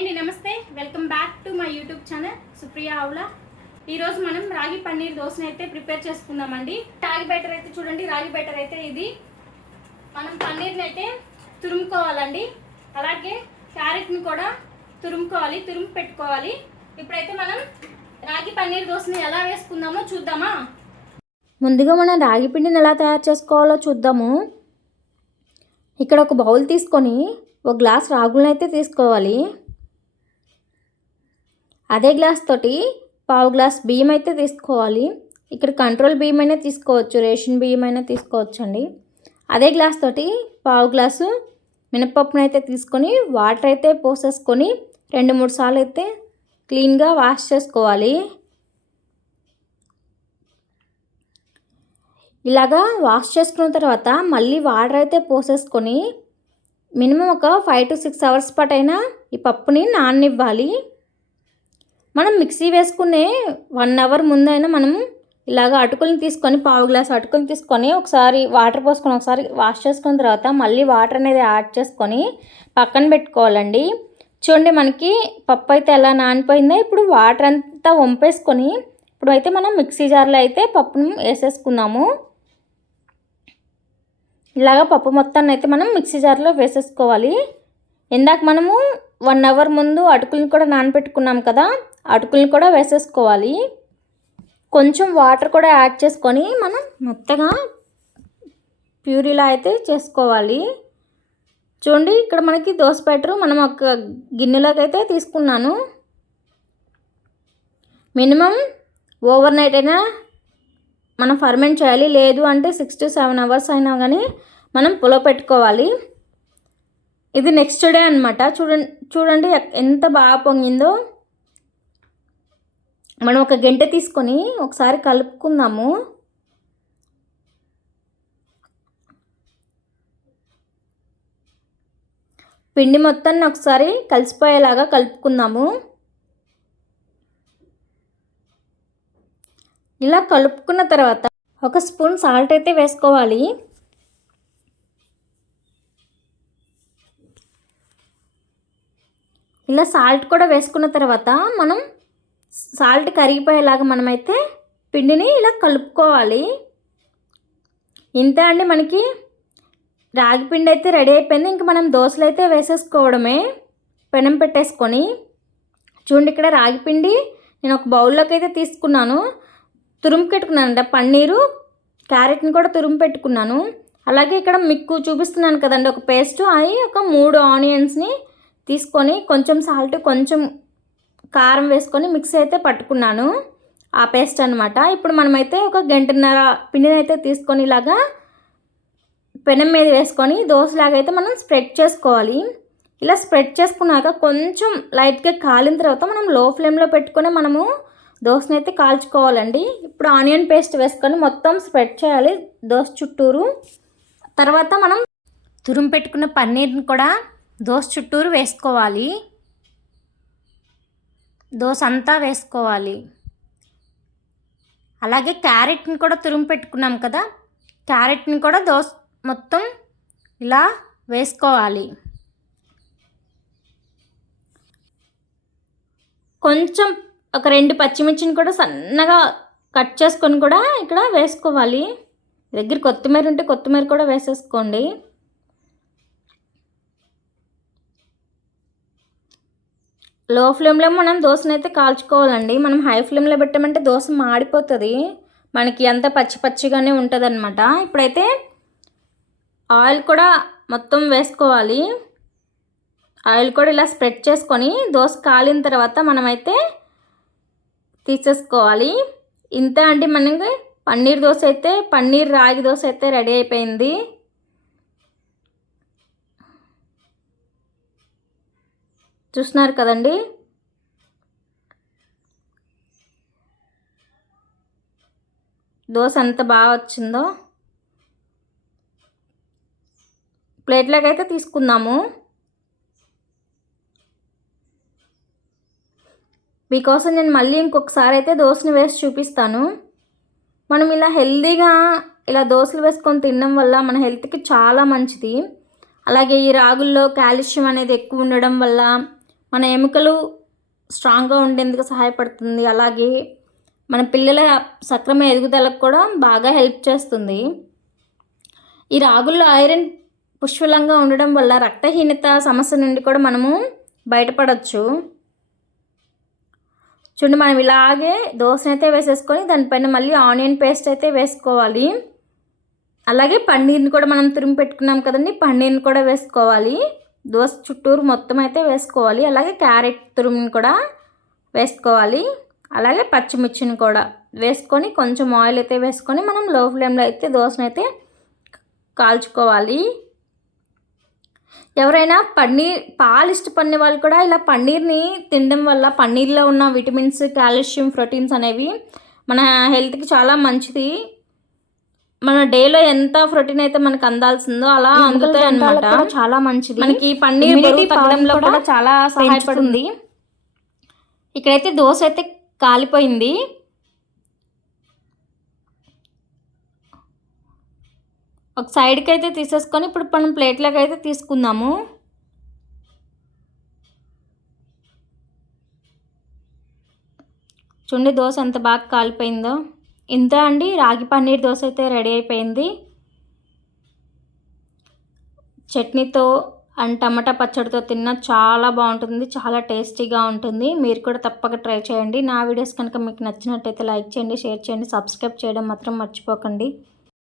అండి నమస్తే. Welcome back to my YouTube channel Supriya Avula ఈరోజు మనం రాగి పన్నీర్ దోశని అయితే ప్రిపేర్ చేసుకుందామండి. రాగి బెటర్ అయితే చూడండి రాగి బెటర్ అయితే ఇది. మనం పన్నీర్ని అయితే తురుముకోవాలండి. అలాగే క్యారెట్ని కూడా తురుముకోవాలి తురుము పెట్టుకోవాలి. ఇప్పుడైతే మనం రాగి పన్నీర్ దోశని ఎలా వేసుకుందామో చూద్దామా? ముందుగా మనం రాగి పిండిని ఎలా తయారు చేసుకోవాలో చూద్దాము. ఇక్కడ ఒక బౌల్ తీసుకొని ఒక గ్లాస్ రాగులను అయితే తీసుకోవాలి. అదే గ్లాస్ తోటి పావు గ్లాస్ బియ్యం అయితే తీసుకోవాలి. ఇక్కడ కంట్రోల్ బియ్యం అయినా తీసుకోవచ్చు రేషన్ బియ్యం అయినా తీసుకోవచ్చు అండి అదే గ్లాస్ తోటి పావు గ్లాసు మినపప్పును అయితే తీసుకొని వాటర్ అయితే పోసేసుకొని రెండు మూడు సార్లు అయితే క్లీన్గా వాష్ చేసుకోవాలి. ఇలాగా వాష్ చేసుకున్న తర్వాత మళ్ళీ వాటర్ అయితే పోసేసుకొని మినిమం ఒక ఫైవ్ టు సిక్స్ అవర్స్ పాటైనా ఈ పప్పుని నాననివ్వాలి. మనం మిక్సీ వేసుకునే వన్ అవర్ ముందైనా మనం ఇలాగ అటుకుల్ని తీసుకొని పావు గ్లాస్ అటుకులు తీసుకొని ఒకసారి వాటర్ పోసుకొని ఒకసారి వాష్ చేసుకున్న తర్వాత మళ్ళీ వాటర్ అనేది యాడ్ చేసుకొని పక్కన పెట్టుకోవాలండి. చూడండి మనకి పప్పు అయితే ఎలా నానిపోయిందో ఇప్పుడు వాటర్ అంతా వంపేసుకొని ఇప్పుడు అయితే మనం మిక్సీ జార్లో అయితే పప్పును వేసేసుకుందాము. ఇలాగ పప్పు మొత్తాన్ని అయితే మనం మిక్సీ జార్లో వేసేసుకోవాలి. ఇందాక మనము వన్ అవర్ ముందు అటుకులను కూడా నానబెట్టుకున్నాం కదా. అటుకులను కూడా వేసేసుకోవాలి. కొంచెం వాటర్ కూడా యాడ్ చేసుకొని మనం మెత్తగా ప్యూరీలా అయితే చేసుకోవాలి. చూడండి ఇక్కడ మనకి దోశ పెట్టరు మనం ఒక గిన్నెలోకి అయితే తీసుకున్నాను. మినిమం ఓవర్ నైట్ అయినా మనం ఫర్మెంట్ చేయాలి. లేదు అంటే సిక్స్ టు సెవెన్ అవర్స్ అయినా కానీ మనం పులో పెట్టుకోవాలి. ఇది నెక్స్ట్ డే అనమాట చూడండి చూడండి ఎంత బాగా పొంగిందో. మనం ఒక గంట తీసుకొని ఒకసారి కలుపుకుందాము. పిండి మొత్తాన్ని ఒకసారి కలిసిపోయేలాగా కలుపుకుందాము. ఇలా కలుపుకున్న తర్వాత ఒక స్పూన్ సాల్ట్ అయితే వేసుకోవాలి. ఇలా సాల్ట్ కూడా వేసుకున్న తర్వాత మనం సాల్ట్ కరిగిపోయేలాగా మనమైతే పిండిని ఇలా కలుపుకోవాలి. ఇంతే అండి మనకి. రాగి పిండి అయితే రెడీ అయిపోయింది. ఇంక మనం దోశలు అయితే వేసేసుకోవడమే. పెనం పెట్టేసుకొని. చూడండి ఇక్కడ రాగి పిండి నేను ఒక బౌల్లోకి అయితే తీసుకున్నాను. తురుము పెట్టుకున్నాను. పన్నీరు క్యారెట్ని కూడా తురుము పెట్టుకున్నాను. అలాగే ఇక్కడ మిక్కు చూపిస్తున్నాను కదండి. ఒక పేస్ట్ అవి ఒక మూడు ఆనియన్స్ని తీసుకొని కొంచెం సాల్ట్ కొంచెం కారం వేసుకొని మిక్సీ అయితే పట్టుకున్నాను. ఆ పేస్ట్ అనమాట ఇప్పుడు మనమైతే ఒక గంటన్నర పిండిని అయితే తీసుకొని ఇలాగా పెనం మీద వేసుకొని దోశలాగా అయితే మనం స్ప్రెడ్ చేసుకోవాలి. ఇలా స్ప్రెడ్ చేసుకున్నాక కొంచెం లైట్గా కాలిన తర్వాత మనం లో ఫ్లేమ్లో పెట్టుకొని మనము దోశని అయితే కాల్చుకోవాలండి. ఇప్పుడు ఆనియన్ పేస్ట్ వేసుకొని మొత్తం స్ప్రెడ్ చేయాలి దోశ చుట్టూరు. తర్వాత మనం తురుము పెట్టుకున్న పన్నీర్ని కూడా దోశ చుట్టూరు వేసుకోవాలి. దోశ అంతా వేసుకోవాలి. అలాగే క్యారెట్ని కూడా తురుము పెట్టుకున్నాం కదా క్యారెట్ని కూడా దోశ మొత్తం ఇలా వేసుకోవాలి. కొంచెం ఒక రెండు పచ్చిమిర్చిని కూడా సన్నగా కట్ చేసుకొని కూడా ఇక్కడ వేసుకోవాలి. దగ్గర కొత్తిమీర ఉంటే కొత్తిమీర కూడా వేసేసుకోండి. లో ఫ్లేమ్లో మనం దోశను అయితే కాల్చుకోవాలండి. మనం హై ఫ్లేమ్లో పెట్టామంటే దోశ మాడిపోతుంది. మనకి అంత పచ్చి పచ్చిగానే ఉంటుంది అనమాట ఇప్పుడైతే ఆయిల్ కూడా మొత్తం వేసుకోవాలి. ఆయిల్ కూడా ఇలా స్ప్రెడ్ చేసుకొని దోశ కాలిన తర్వాత మనమైతే తీసేసుకోవాలి. ఇంత అంటే మనకి పన్నీర్ దోశ అయితే పన్నీర్ రాగి దోశ అయితే రెడీ అయిపోయింది. చూస్తున్నారు కదండి. దోశ ఎంత బాగా వచ్చిందో. ప్లేట్లోకి అయితే తీసుకుందాము. మీకోసం నేను మళ్ళీ ఇంకొకసారి అయితే దోశని వేసి చూపిస్తాను. మనం ఇలా హెల్తీగా ఇలా దోశలు వేసుకొని తినడం వల్ల మన హెల్త్కి చాలా మంచిది. అలాగే ఈ రాగుల్లో కాల్షియం అనేది ఎక్కువ ఉండడం వల్ల మన ఎముకలు స్ట్రాంగ్గా ఉండేందుకు సహాయపడుతుంది. అలాగే మన పిల్లల సక్రమ ఎదుగుదలకు కూడా బాగా హెల్ప్ చేస్తుంది. ఈ రాగుల్లో ఐరన్ పుష్కలంగా ఉండడం వల్ల రక్తహీనత సమస్య నుండి కూడా మనము బయటపడవచ్చు చూడండి మనం ఇలాగే దోశ అయితే వేసేసుకొని దానిపైన మళ్ళీ ఆనియన్ పేస్ట్ అయితే వేసుకోవాలి. అలాగే పన్నీర్ని కూడా మనం తురిమి పెట్టుకున్నాం కదండి పన్నీర్ని కూడా వేసుకోవాలి. దోశ చుట్టూరు మొత్తం అయితే వేసుకోవాలి. అలాగే క్యారెట్ తురిమిని కూడా వేసుకోవాలి. అలాగే పచ్చిమిర్చిని కూడా వేసుకొని కొంచెం ఆయిల్ అయితే వేసుకొని మనం లో ఫ్లేమ్లో అయితే దోశను అయితే కాల్చుకోవాలి. ఎవరైనా పన్నీర్ పాలు ఇష్టపడిన వాళ్ళు కూడా ఇలా పన్నీర్ని తినడం వల్ల పన్నీర్లో ఉన్న విటమిన్స్ కాల్షియం ప్రోటీన్స్ అనేవి మన హెల్త్కి చాలా మంచిది. మన డేలో ఎంత ప్రోటీన్ అయితే మనకు అందాల్సిందో అలా అందుతాయి అనమాట చాలా మంచిది. మనకి పన్నీర్ తగ్గడంలో కూడా చాలా సహాయపడుతుంది. ఇక్కడైతే దోశ అయితే కాలిపోయింది. ఒక సైడ్కి అయితే తీసేసుకొని ఇప్పుడు మనం ప్లేట్లోకి అయితే తీసుకుందాము. చూడండి దోశ ఎంత బాగా కాలిపోయిందో. ఇంత అండి? రాగి పన్నీర్ దోశ అయితే రెడీ అయిపోయింది. చట్నీతో అండ్ టమాటా పచ్చడితో తిన్నా చాలా బాగుంటుంది చాలా టేస్టీగా ఉంటుంది. మీరు కూడా తప్పక ట్రై చేయండి. నా వీడియోస్ కనుక మీకు నచ్చినట్టయితే లైక్ చేయండి షేర్ చేయండి సబ్స్క్రైబ్ చేయడం మాత్రం మర్చిపోకండి.